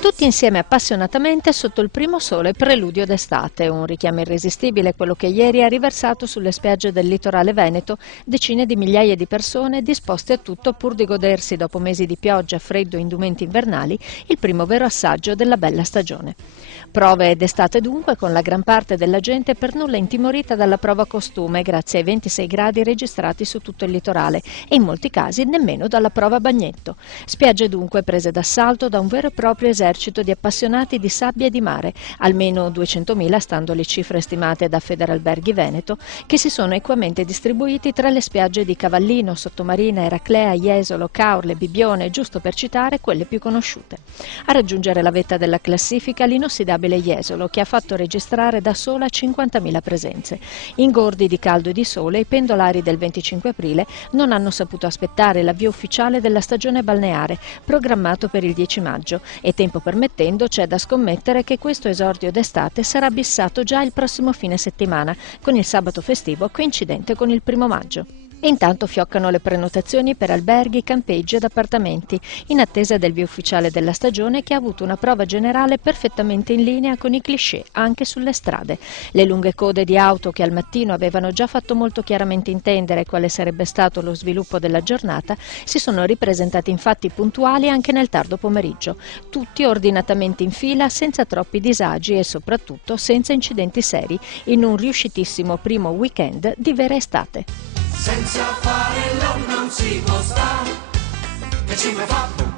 Tutti insieme appassionatamente sotto il primo sole preludio d'estate, un richiamo irresistibile quello che ieri ha riversato sulle spiagge del litorale veneto decine di migliaia di persone disposte a tutto pur di godersi dopo mesi di pioggia, freddo e indumenti invernali il primo vero assaggio della bella stagione. Prove d'estate dunque, con la gran parte della gente per nulla intimorita dalla prova costume grazie ai 26 gradi registrati su tutto il litorale e in molti casi nemmeno dalla prova bagnetto. Spiagge dunque prese d'assalto da un vero e proprio esercito di appassionati di sabbia e di mare, almeno 200.000 stando le cifre stimate da Federalberghi Veneto, che si sono equamente distribuiti tra le spiagge di Cavallino, Sottomarina, Eraclea, Jesolo, Caorle, Bibbione, giusto per citare quelle più conosciute. A raggiungere la vetta della classifica l'inossidabile Jesolo, che ha fatto registrare da sola 50.000 presenze. Ingordi di caldo e di sole, i pendolari del 25 aprile non hanno saputo aspettare l'avvio ufficiale della stagione balneare, programmato per il 10 maggio, e tempo permettendo c'è da scommettere che questo esordio d'estate sarà abissato già il prossimo fine settimana, con il sabato festivo coincidente con il 1° maggio. E intanto fioccano le prenotazioni per alberghi, campeggi ed appartamenti, in attesa del via ufficiale della stagione che ha avuto una prova generale perfettamente in linea con i cliché anche sulle strade. Le lunghe code di auto che al mattino avevano già fatto molto chiaramente intendere quale sarebbe stato lo sviluppo della giornata si sono ripresentati infatti puntuali anche nel tardo pomeriggio, tutti ordinatamente in fila senza troppi disagi e soprattutto senza incidenti seri, in un riuscitissimo primo weekend di vera estate. Senza fare non si può stare, che ci fa